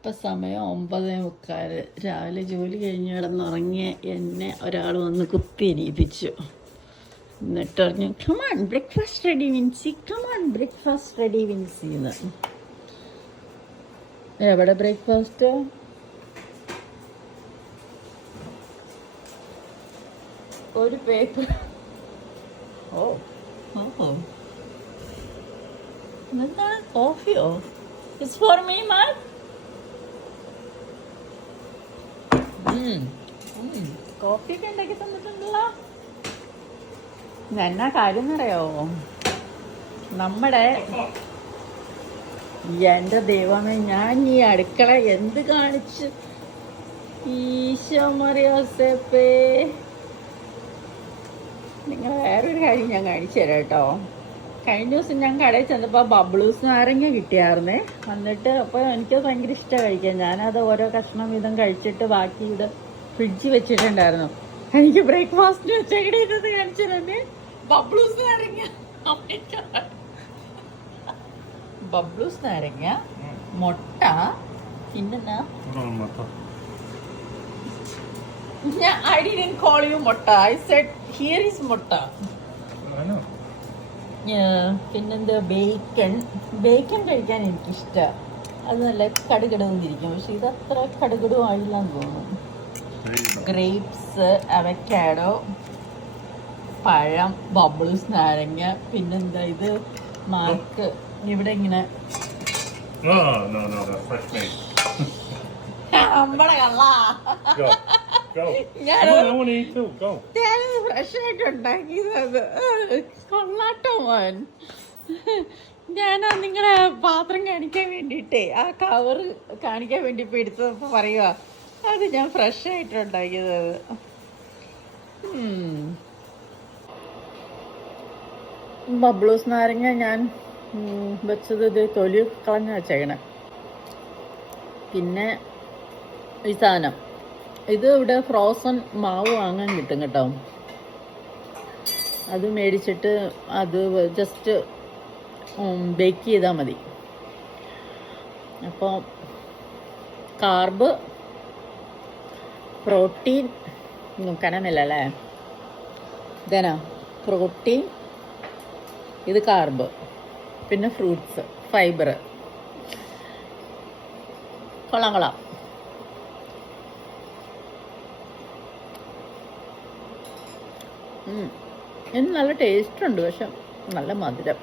ഇപ്പം സമയം 9:45. രാവിലെ ജോലി കഴിഞ്ഞ് കിടന്നുറങ്ങിയ എന്നെ ഒരാൾ വന്ന് കുത്തി എണീപ്പിച്ചു. എന്നിട്ട് പറഞ്ഞു come on breakfast ready Vincy, come on breakfast ready Vincy എന്ന്. എവിടെ ബ്രേക്ക്ഫാസ്റ്റ്? ഒരു പേപ്പർ. ഓ ഓ എന്താണ് കോഫിയോ? ഇറ്റ്സ് ഫോർ മീ മാ. കോഫിയൊക്കെ ഉണ്ടാക്കി തന്നിട്ടുണ്ടല്ലോ. എന്നാ കാര്യം എന്നറിയോ, നമ്മുടെ എൻ്റെ ദൈവമേ, ഞാൻ ഈ അടുക്കള എന്ത് കാണിച്ച് ഈശോ മറിയോസേപ്പേ. നിങ്ങൾ വേറൊരു കാര്യം ഞാൻ കാണിച്ചു തരാം കേട്ടോ. കഴിഞ്ഞ ദിവസം ഞാൻ കടയിൽ ചെന്നപ്പോൾ ബബ്ലൂസ് നാരങ്ങ കിട്ടിയായിരുന്നേ. വന്നിട്ട് അപ്പോൾ എനിക്കത് ഭയങ്കര ഇഷ്ടമാണ് കഴിക്കാൻ. ഞാനത് ഓരോ കഷ്ണം വീതം കഴിച്ചിട്ട് ബാക്കി ഇത് ഫ്രിഡ്ജിൽ വെച്ചിട്ടുണ്ടായിരുന്നു. എനിക്ക് ബ്രേക്ക്ഫാസ്റ്റിന് വെച്ചത് കാണിച്ചു തന്നെ ബബ്ലൂസ് നാരങ്ങ. ബബ്ലൂസ് നാരങ്ങ, മുട്ട, പിന്നെന്താ I didn't call you Motta. I said here is Motta. I know. പിന്നെന്താ ബേക്കൺ കഴിക്കാൻ എനിക്കിഷ്ടമാണ്. അത് നല്ല കടുകടുന്നിരിക്കും. പക്ഷെ ഇത് അത്ര കടുകടും ആയില്ലെന്ന് തോന്നുന്നു. ഗ്രേപ്സ്, അവക്കാഡോ, പഴം, ബബ്ലൂസ് നാരങ്ങ, പിന്നെന്താ ഇത് മാർക്ക് ഇവിടെ ഇങ്ങനെ നമ്മളെ കള്ളാ. ഞാനത് ഫ്രഷ് ആയിട്ട് ഉണ്ടാക്കിയത്. കൊള്ളാട്ടോ മോൻ. ഞാനാ നിങ്ങളെ പാത്രം കാണിക്കാൻ വേണ്ടിയിട്ടേ ആ കവറ് കാണിക്കാൻ വേണ്ടി ഇപ്പോൾ എടുത്തപ്പോൾ പറയുക അത് ഞാൻ ഫ്രഷ് ആയിട്ട് ഉണ്ടാക്കിയത്. ബബ്ലൂസ് നാരങ്ങ ഞാൻ വെച്ചത് ഇത് തൊലി കളഞ്ഞ് വെച്ചേക്കണേ. പിന്നെ ഈ സാധനം ഇത് ഇവിടെ ഫ്രോസൺ മാവ് വാങ്ങാൻ കിട്ടും കേട്ടോ. അത് മേടിച്ചിട്ട് അത് ജസ്റ്റ് ബേക്ക് ചെയ്താൽ മതി. അപ്പോൾ കാർബ്, പ്രോട്ടീൻ കനമില്ല അല്ലേ, ഇതേനാ പ്രോട്ടീൻ, ഇത് കാർബ്, പിന്നെ ഫ്രൂട്ട്സ്, ഫൈബർ. കൊള്ളാം. ഇതിന് നല്ല ടേസ്റ്റ് ഉണ്ട്, പക്ഷെ നല്ല മധുരം.